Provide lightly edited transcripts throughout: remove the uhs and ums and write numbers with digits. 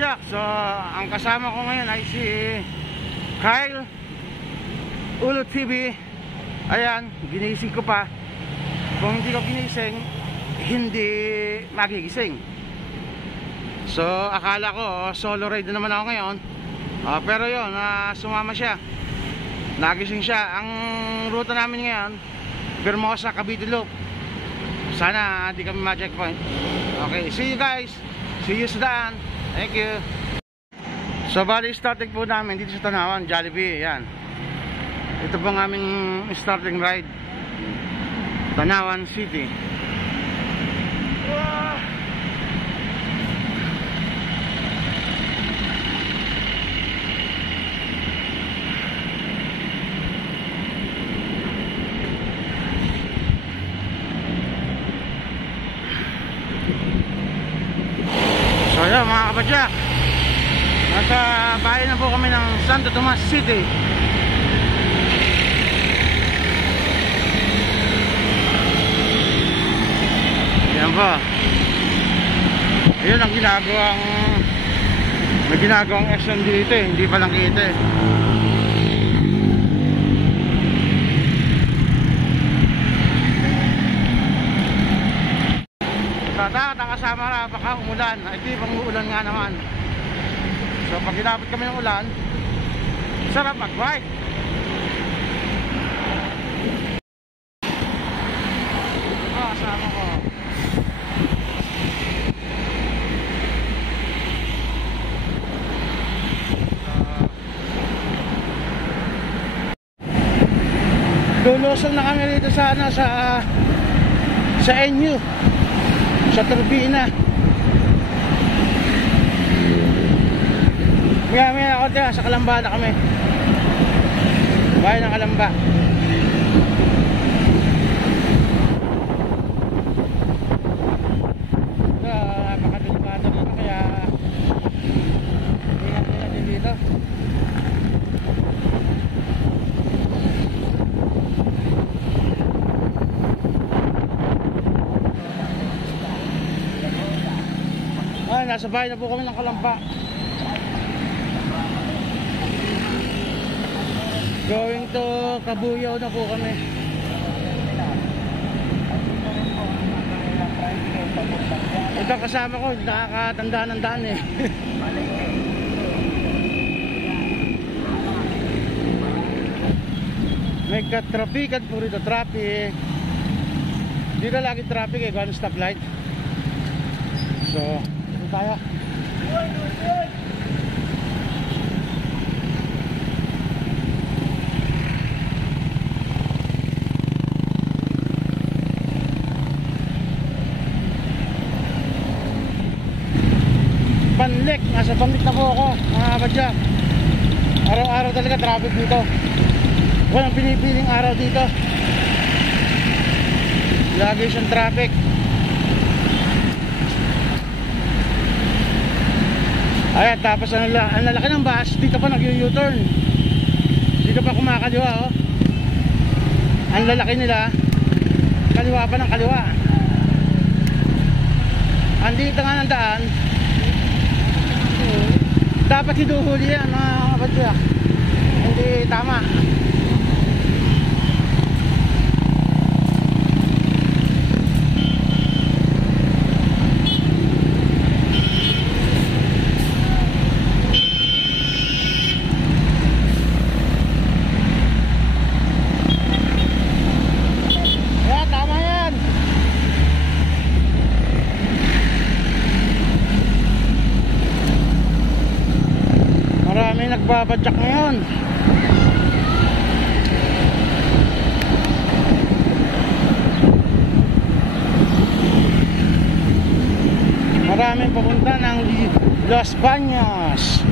Jack. So, ang kasama ko ngayon ay si Kyle Ulo TV. Ayan, ginising ko pa. Kung hindi ko ginising, hindi magigising. So, akala ko solo ride na naman ako ngayon. Pero yun, sumama siya. Nagising siya. Ang ruta namin ngayon, Vermosa, Cavite Loop. Sana hindi kami ma-checkpoint. Okay, see you guys. See you sa daan. Thank you. So, bali starting po namin dito sa Tanawan, Jollibee. Yan. Ito po ang aming starting ride. Tanawan City. So yun mga kapadyak, nasa bahay na po kami ng Santo Tomas City. Yan po. Yun ang ginagawang, may ginagawang action dito eh. Hindi pa lang kita eh. Tatakot ang kasama na baka umulan. Hindi pang uulan nga naman. So pag hinapit kami ng ulan, sarap mag-bike. Ito kasama ko. Lulusong na kami dito sana sa NU, sa turbina. Maya ako dyan, sa Kalamba na kami. Bahay ng Kalamba. So, napakadelikado dito kaya ingat nila din dito. Nasa bahay na po kami ng Kalamba. Going to Kabuyaw na po kami. Ito kasama ko, nakakatanda ng daan eh. May katrapikan po rito, traffic. Dito lagi traffic eh, gano'n stoplight. So tayo. Panlik, nasa Panlik na po ako mga kabadya. Araw-araw talaga traffic dito. Walang pinipiling araw dito. Lagi siyang traffic. Ayan, tapos ang lalaki ng bus, dito pa nag-u-turn. Dito pa kumakaliwa oh. Ang lalaki nila, kaliwa pa ng kaliwa. Andito nga ng daan. Dapat hinuhuli yan mga kabadya. Hindi tama. Nagbabadyak ngayon. Maraming papunta ng Las Bañas.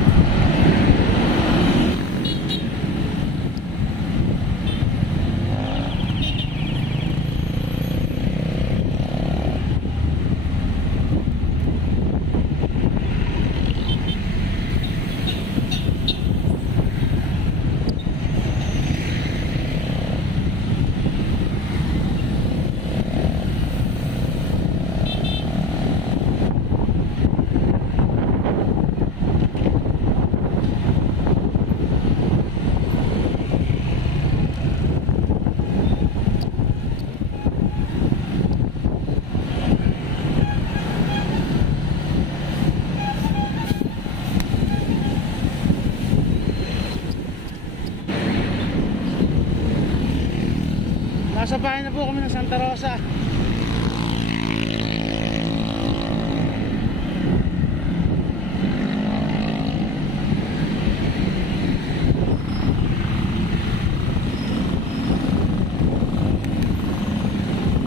Nasa bahay na po kami ng Santa Rosa.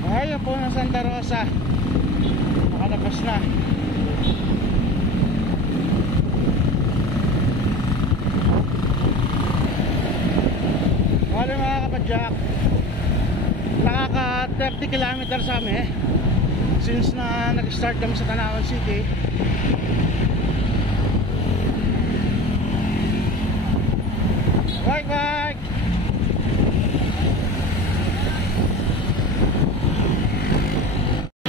Ayun po ng Santa Rosa. Nakalabas na. Wala mga kapadyak, nakaka 30 kilometers kami since na nag-start kami sa Tanawan City. Bye.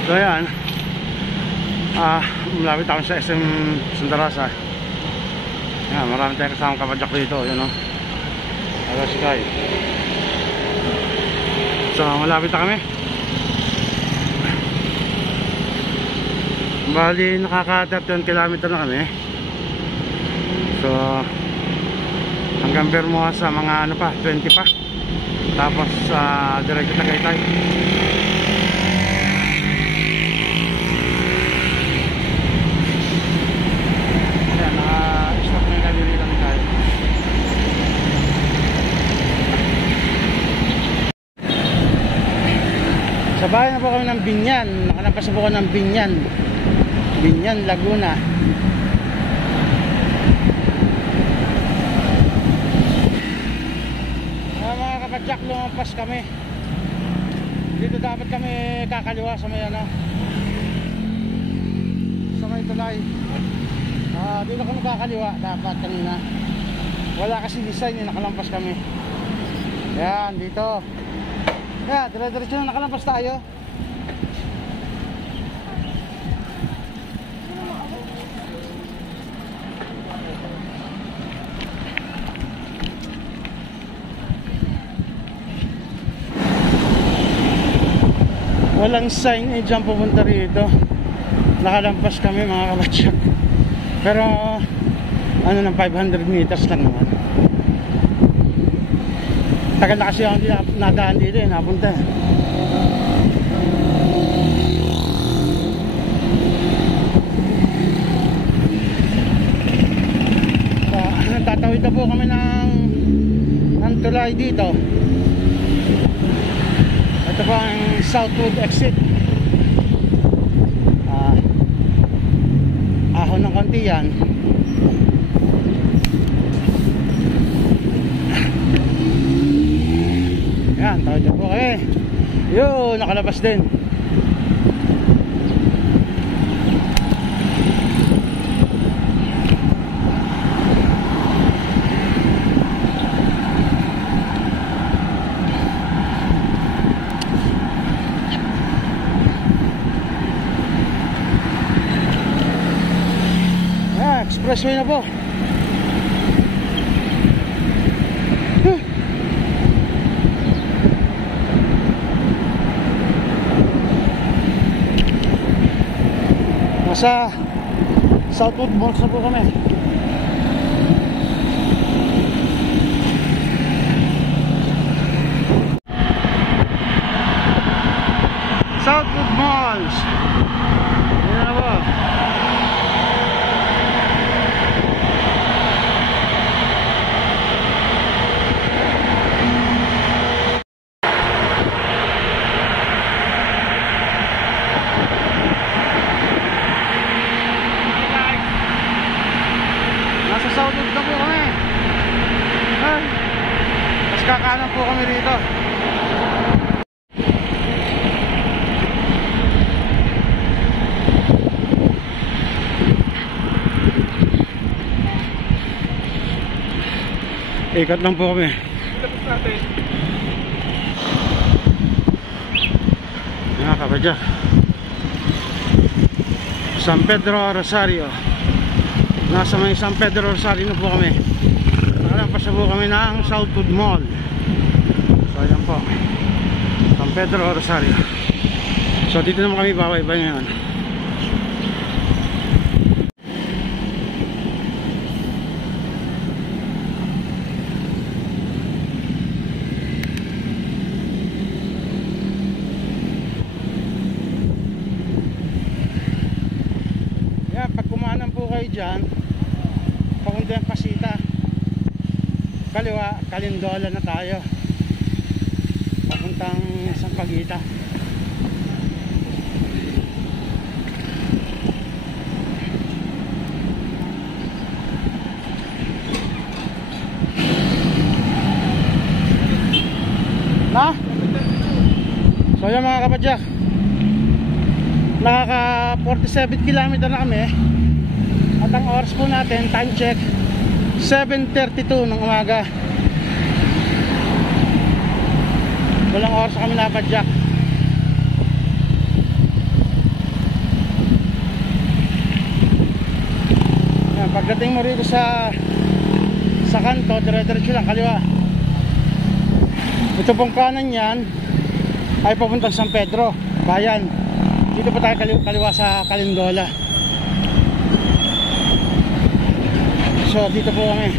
So yan, malapit ako sa SM Santa Rosa. Yan, marami tayong kasama kapadyak dito, yun o. Sky. So malapit na kami. Bali nakaka 31 km na kami. So hanggang Bermosa mga ano pa 20 pa. Tapos diretso Tagaytay. Ayan, stop na yung kalilitan tayo. Sa bahay na po kami ng Binyan. Nakalampas na po kami ng Binyan, Laguna. Mga kapadyak, lumampas kami. Dito dapat kami kakaliwa sa may ano, sa may tulay. Dito kami kakaliwa dapat kanina. Wala kasi design, nakalampas kami. Yan, dito. Kaya, dire-diretso na nakalampas tayo. Walang sign eh dyan pupunta rito. Nakalampas kami mga kabatsak. Pero, ano ng 500 meters lang naman. Tagal na kasi ako nadaan dito eh, napunta. Tatawid na po kami ng tulay dito. Ito po ang Southwood exit. Ahon ng konti yan. Yan, tawid na po kayo. Yun, nakalabas din. Expressway na po. Nasa Southwood Malls na po kami. Southwood Malls. Yan na po. Southwood na po kami. Tapos kakanan po kami rito. Ikot lang po kami. Tapos natin. Mga kapadyak, San Pedro Rosario. Nasa may San Pedro Rosario na po kami. Nakalampas na po kami ng Southwood Mall. So ayan po, San Pedro Rosario. So dito naman kami babay-bay ngayon. po kayo dyan, papunta ng Pasita, kaliwa, Calindola na tayo, papuntang Sampaguita. Na? So yan mga kapadyak, nakaka 47 km na kami. At ang oras po natin, time check, 7:32 ng umaga. Walang oras kami napadyak. Yan, pagdating mo rito sa kanto, dire-diretso lang kaliwa. Ito pong kanan yan ay papuntang San Pedro, bayan. Dito pa tayo kaliwa sa Calindola. So dito po kami.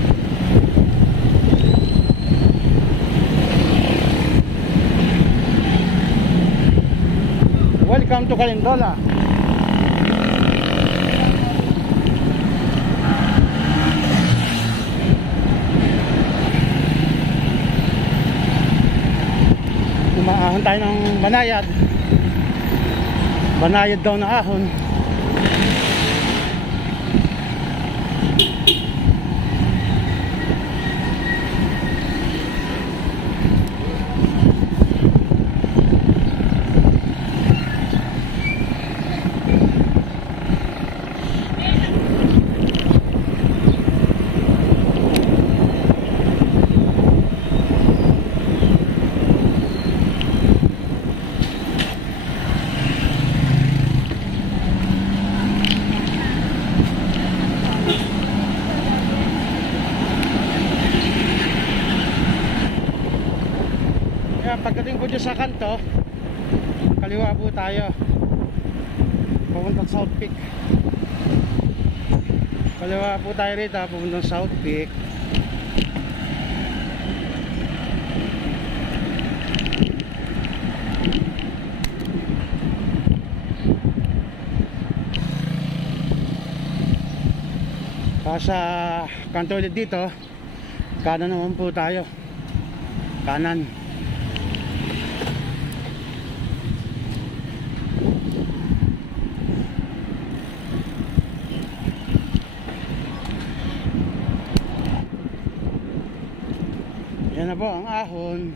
Welcome to Calindola. Umahon tayo ng banayad. Banayad daw na ahon. Pagdating po dyan sa kanto, kaliwa po tayo, papuntang South Peak. Kaliwa po tayo rito, papuntang South Peak. Sa kanto ulit dito, kanan naman po tayo, kanan. Yan na po ang ahon.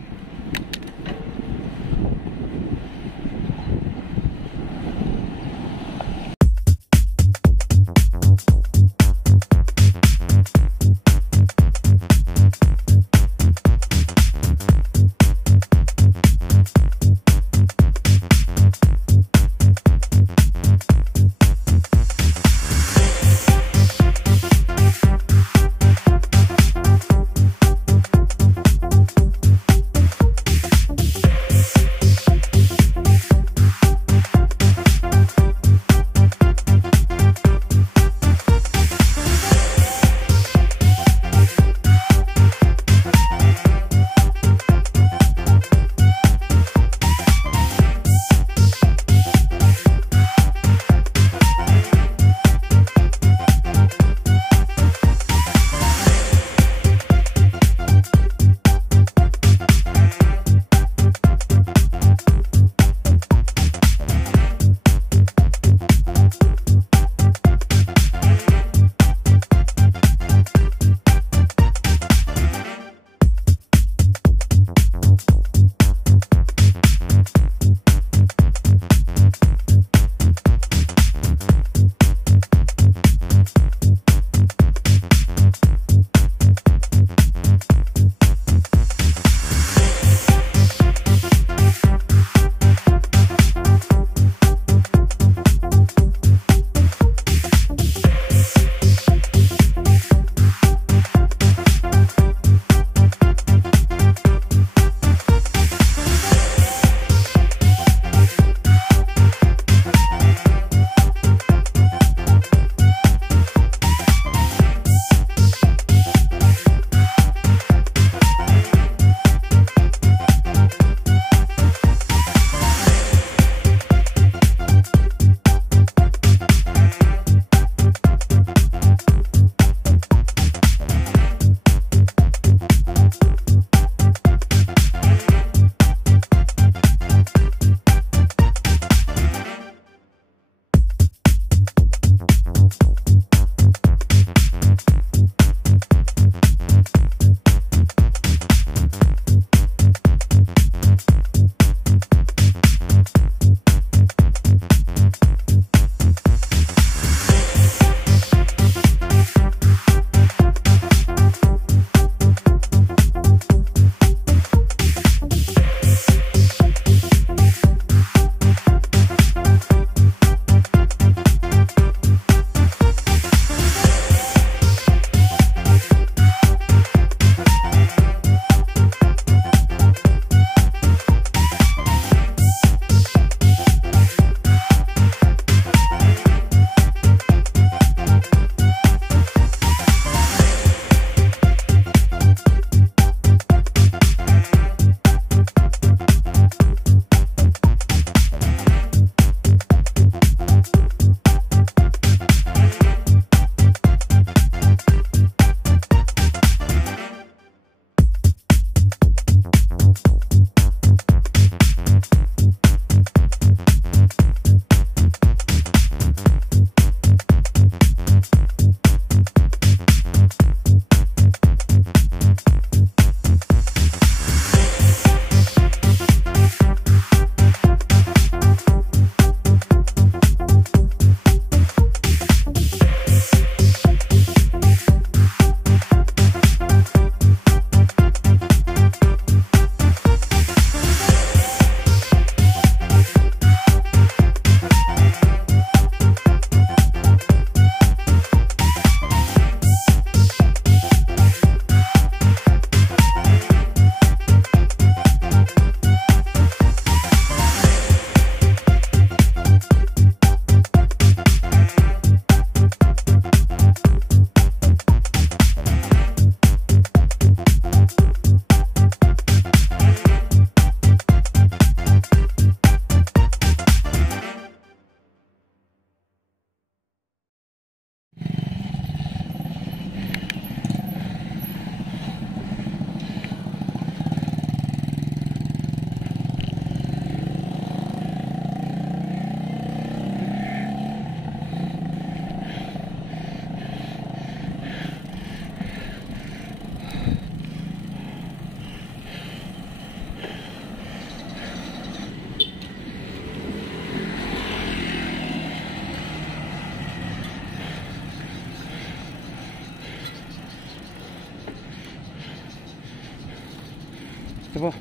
Ito po.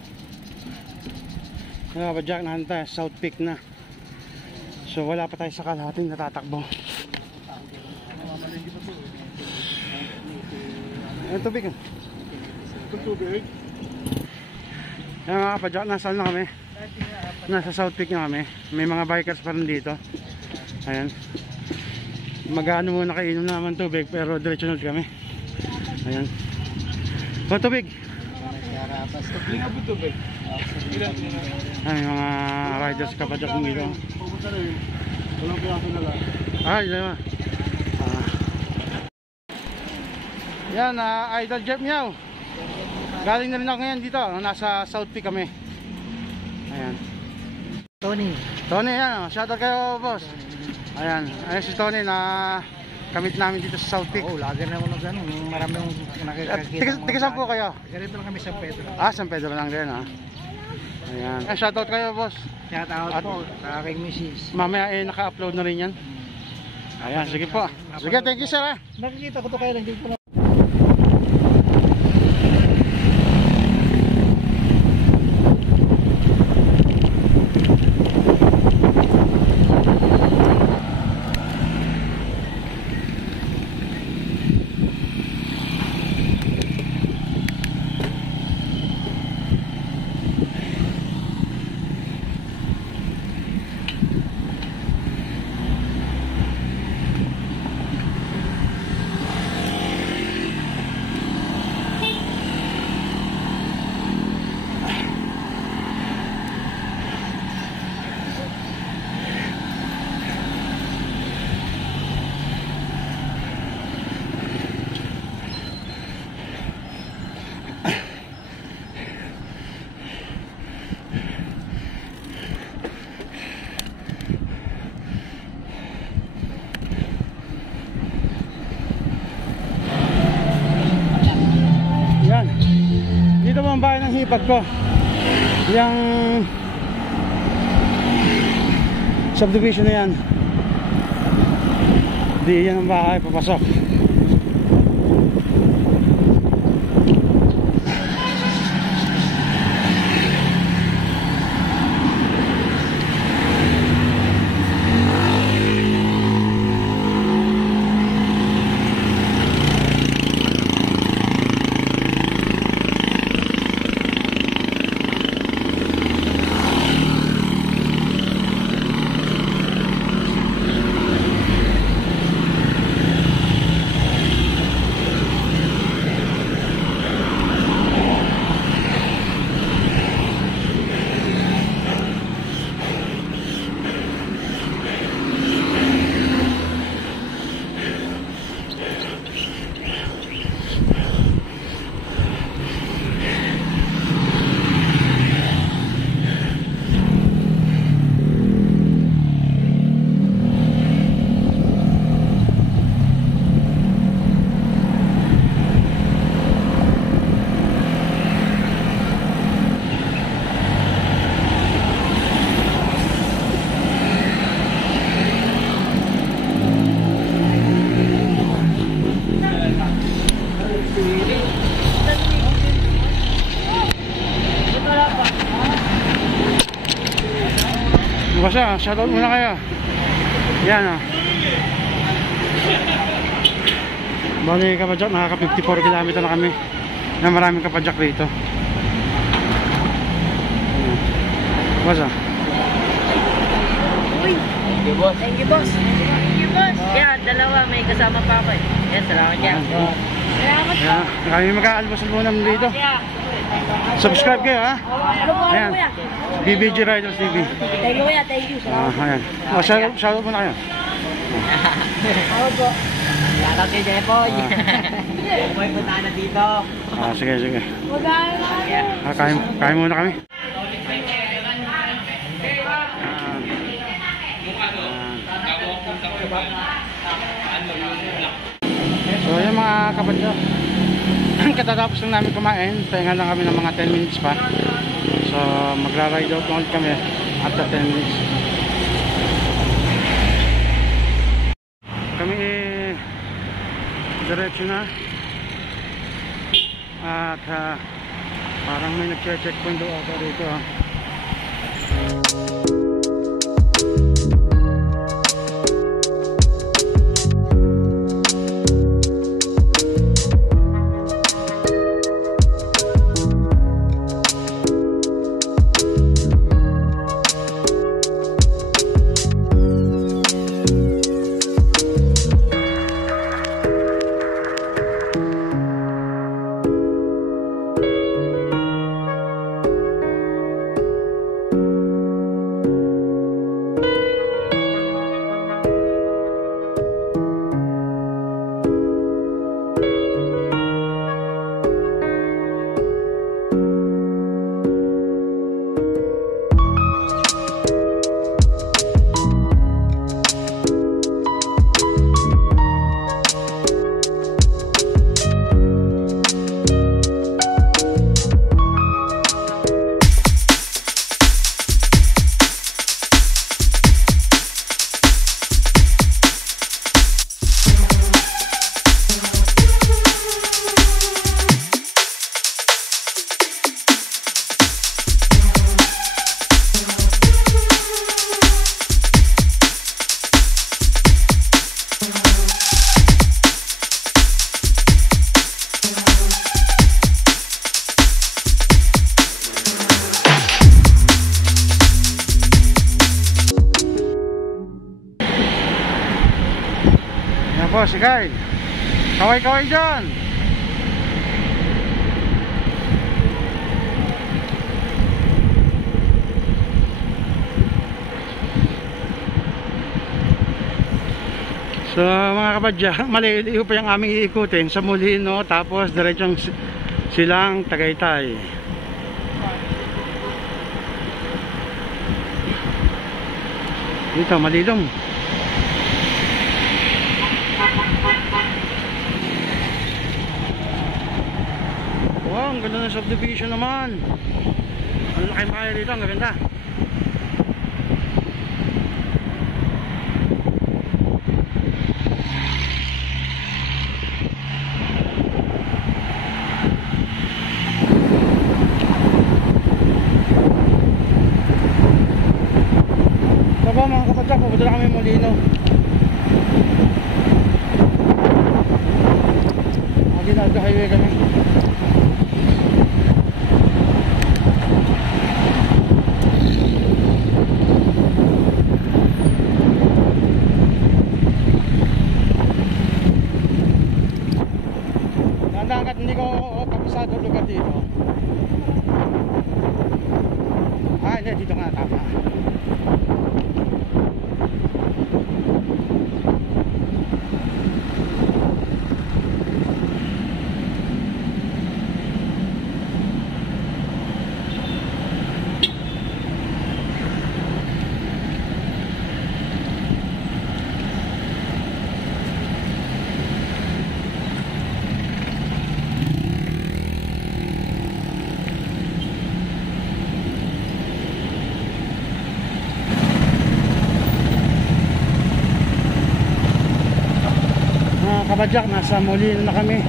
Mga kapadyak, nahanta South Peak na. So wala pa tayo sa kalahating natatakbo. Ang tubig. Tubig. Yan mga kapadyak, nasa na kami. Nasa South Peak na kami. May mga bikers pa rin dito. Ayan. Mag-ano muna, kainom naman tubig, pero diretso na kami. Ayan. O tubig. Ay, mga riders kapadyak ng dito. Walang piyaso na lang. Ay, dalawa. Yan, Idol Jeff Meow. Galing na rin ako ngayon dito. Nasa South Peak kami. Ayan. Tony. Tony, yan. Shoutout kayo, boss. Ayan. Ayan si Tony na kamit namin dito sa South Peak. Oo, lagi na ako nag-ano. Maraming nakikita. Tiga saan po kayo? Ganito lang kami sa Pedro. San Pedro lang din, ha. Ayan. Shoutout kayo, boss. Shout out po sa aking misis. Mamaya naka-upload na rin yan. Ayan, sige po. Sige, thank you, sir, ha. Nakikita ko to kayo lang dito. Dito po ang bahay ng hipag ko. Yung subdivision na yan. Di yan ang bahay papasok. Basta, shoutout muna kayo. Yan, oh. Bali kapadyak, nakaka 54 km na kami. Na maraming kapadyak rito. Basta. Uy, thank you boss. Thank you boss. Thank you boss. Yan, dalawa, may kasama pa ako eh. Yan, salamat yan. Salamat po. Kami mag-aalmusal muna dito. Subscribe kayo, ha? Ayan. BBG Riders TV. Thank you, kuya. Thank you. Ayan. Shoutout muna kayo. Ako po. Shoutout kay Jepoy. Jepoy, punta na dito. Sige, sige. Mag-aaral. Kain muna kami. So yan mga kapadyo, katatapos lang namin kumain, pahinga lang kami ng mga 10 minutes pa. So magra-ride out ulit kami after 10 minutes. Kami diretso na at Parang may nagche-checkpoint daw ata dito ha. Yan po si Kyle. Kaway-kaway dyan. So mga kapadya, maliliyo pa yung aming iikutin sa Molino, tapos diretsong silang Tagaytay. Dito malilong. Wow, ang ganda ng subdivision naman. Ang laking bahay dito, ang ganda. So ba mga kapatid, pupunta na kami Molino. Aguinaldo Highway kami. Hanggat hindi ko kapisado lugar dito. Hindi, dito nga tama. Kabadyak, nasa Molino na kami.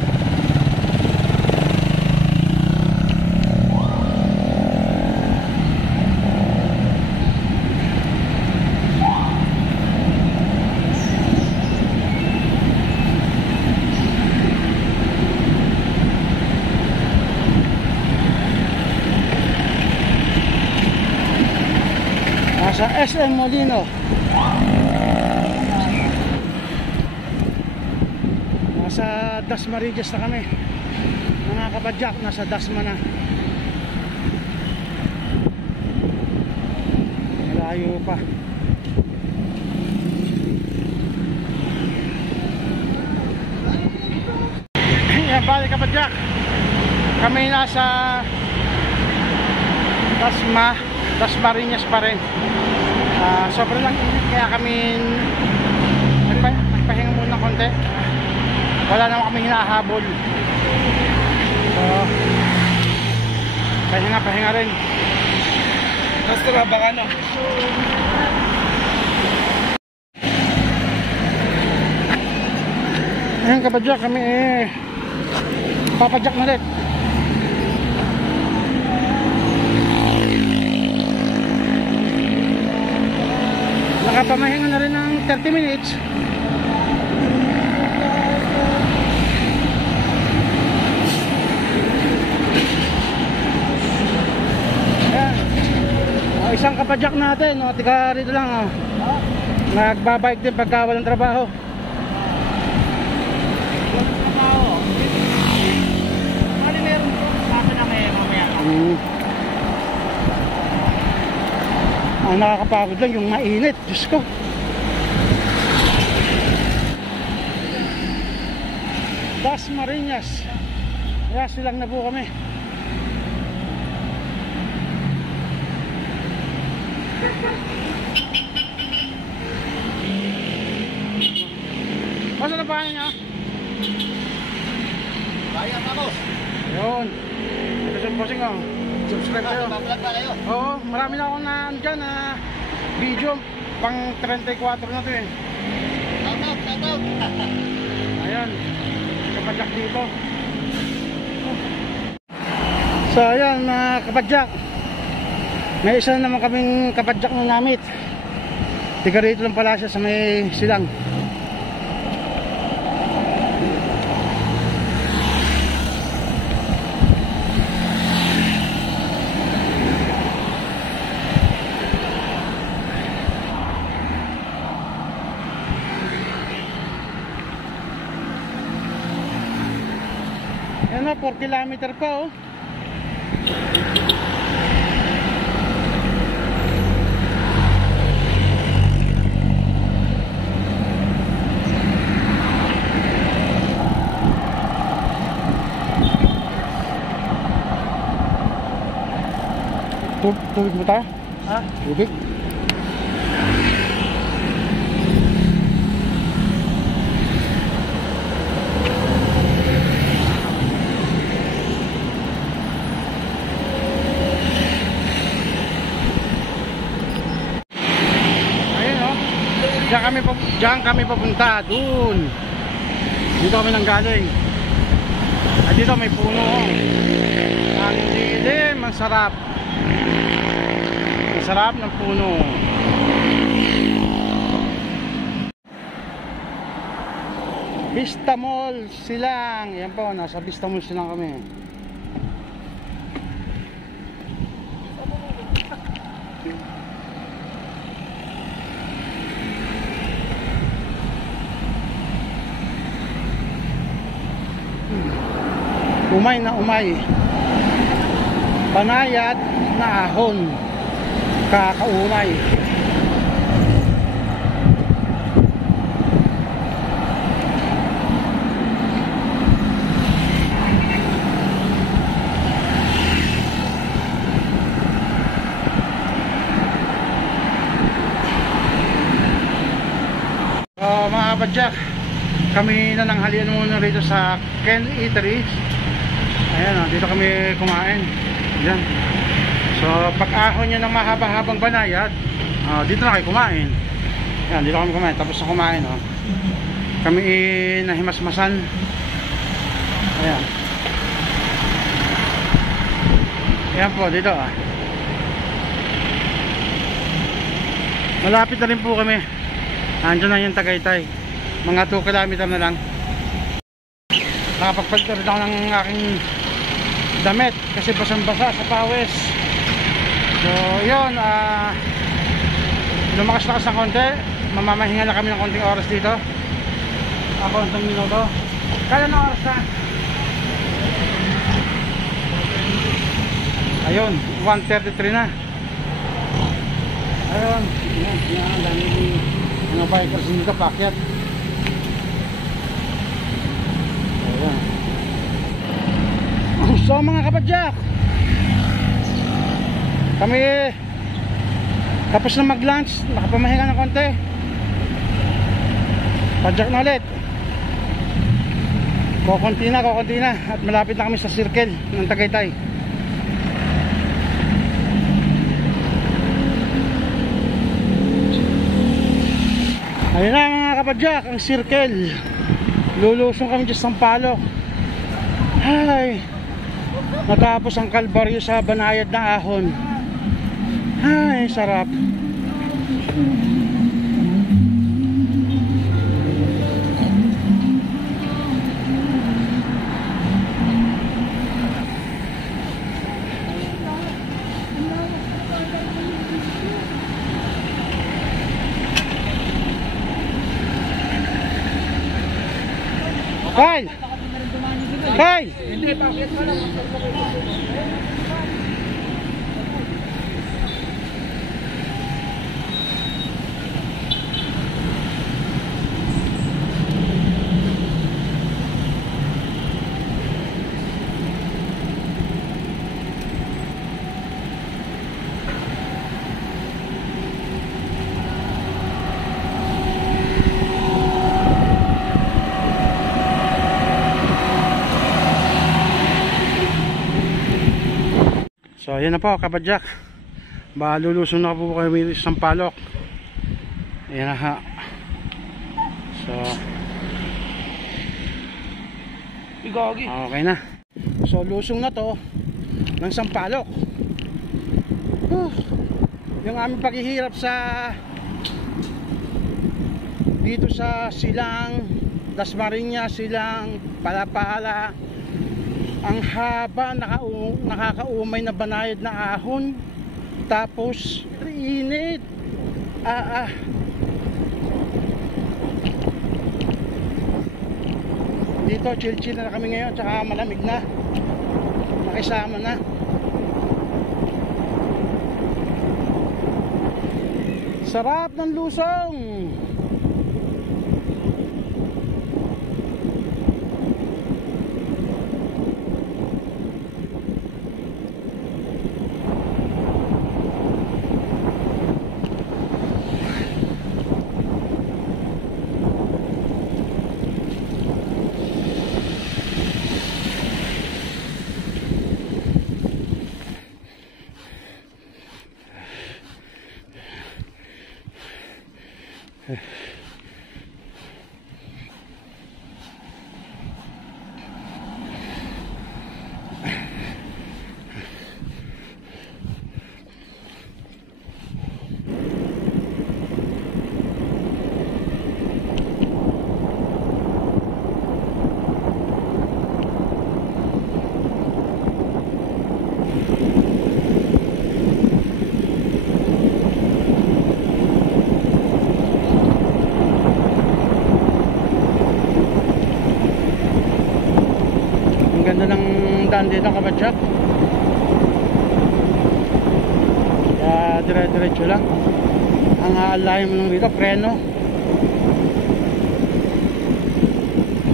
Nasa SM Molino. Nasa Dasmariñas na kami. Mga kabadyak, nasa Dasma na. Malayo pa. Yan, balik kabadyak. Kami nasa Dasmariñas pa rin. Sobrang lang init, kaya kami nagpahinga muna konti. Wala naman kami hinahabol. So pahinga rin. Basta mabang ano. Ayan kabadyak, kami papadyak na ulit. Nakapamahinga na rin ng 30 minutes. Ayan. Isang kapadyak natin, tiga rito lang. Nagbabike din pagka walang trabaho. Ang nakakapagod lang yung mainit, Diyos ko. Dasmariñas. Kaya silang na po kami. Masa na bahay niya? Kaya pa ko. Ayun. Ito sa bossing, oh. Subscribe kayo. Mabalag pa kayo. Oo, marami na akong dyan video. Pang 34 na to eh. Shout out. Ayan. Kapadyak dito. So ayan mga kapadyak. May isa naman kaming kapadyak na namit. Tiga rito lang pala siya sa may silang. Yan na, 4 kilometer pa oh. Tubig mo tayo? Ha? Tubig? Diyan kami papunta, dun. Dito kami nanggaling. At dito may puno. Ang dilim, ang sarap. Ang sarap ng puno. Vista Mall Silang. Yan po, nasa Vista Mall Silang kami. Umay na umay. Banayad na ahon. Kakaumay. Mga kapadyak, kami na nanghalian muna rito sa Ken Eatery. Ayan, dito kami kumain. Diyan. So, pag-ahon nyo ng mahaba-habang banayad, dito na kayo kumain. Ayan, dito kami kumain. Tapos na kumain, kami nahimasmasan. Ayan. Ayan po, dito, Malapit na rin po kami. Andiyan na yung Tagaytay. Mga 2 kilometer na lang. Nakapagpalit rin ako ng aking damit kasi basang-basa sa pawis. So yun, lumakas-lakas ng konti. Mamamahinga na kami ng konting oras dito. Konting minuto. Kaya na oras na? Ayun, 1:33 na. Ayun, ang dami mga bikers dito paakyat. So mga kapadyak, kami tapos na mag-lunch, nakapamahinga ng konti. Padyak na ulit. Kukunti na at malapit na kami sa circle ng Tagaytay. Ayun na mga kapadyak, ang circle. Lulusong kami dyan sa Sampaloc. Ay, natapos ang kalbaryo sa banayad na ahon. Ay, sarap. Kyle! Kyle! Hindi, bakit mo lang? So ayan na po kapadyak, lulusong na po kami sa Sampaloc. Ayan na ha. Okay na. So lusong na to ng Sampaloc. Yung aming paghihirap sa dito sa Silang Dasmariñas, Silang Palapala, ang haba, nakakaumay na banayad na ahon, tapos init. Dito chill na kami ngayon, tsaka malamig na, nakisama na. Sarap ng lusong. Daan dito kapadyak, kaya dire-diretso lang. Ang aalahin mo lang dito preno.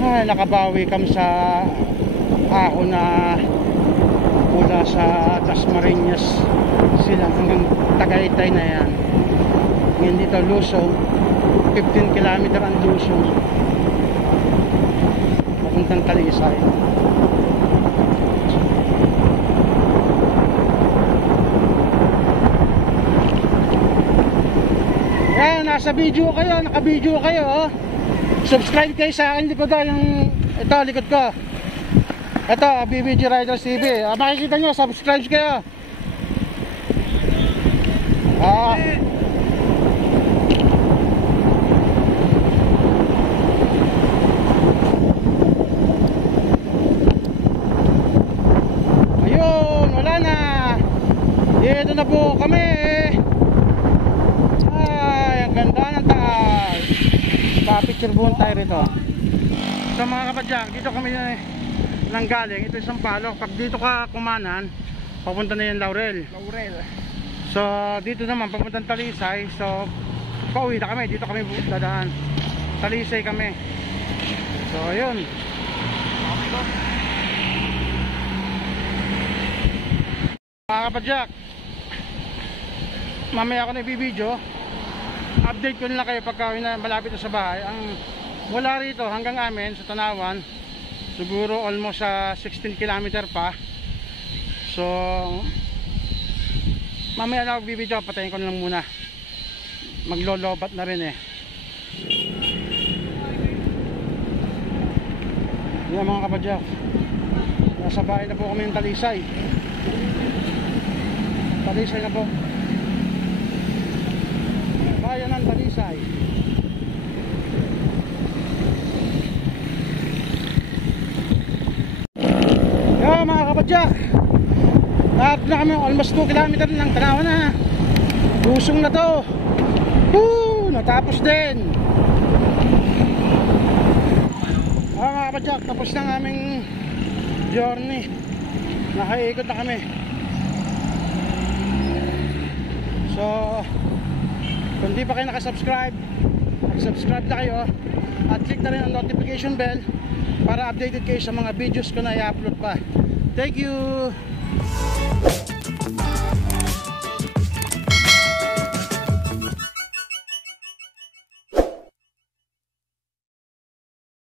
Ay, nakabawi kami sa ahon na mula sa Dasmariñas Silang hanggang Tagaytay na yan. Ngayon dito lusong 15 km ang lusong papuntang Talisay. Nasa video kayo, naka-video kayo, oh. Subscribe kayo sa akin, likod yung ito, likod ko. Ito, BBG Riders TV. Makikita nyo, subscribe kayo. Ayun, wala na. Dito na po kami. Ganda ng taas. Pa-picture buon tayo rito. So mga kapadyak, dito kami nang galing. Ito isang Sampaloc. Pag dito ka kumanan, papunta na yung Laurel. So dito naman papuntang Talisay. So pauwi na kami. Dito kami dadaan. Talisay kami. So ayun. Mga kapadyak, mamaya ako na i-video. Update ko nila kayo pagka malapit na sa bahay. Ang wala rito hanggang amin sa Tanawan, siguro almost 16 km pa. So mamaya na ako bibidyo, patayin ko na lang muna. Maglolobat na rin eh. Yan mga kapadyak, nasa bahay na po kami ng Talisay. Talisay na po, bayan ng Talisay. Yo mga kapadyak, lahat na kami, almost 2 km lang, Tanawan na. Lusong na to. Natapos din. Mga kapadyak, tapos na ang aming journey. Nakaikot na kami. So, kung di pa kayo nakasubscribe, mag-subscribe na kayo at click na rin ang notification bell para updated kayo sa mga videos ko na i-upload pa. Thank you!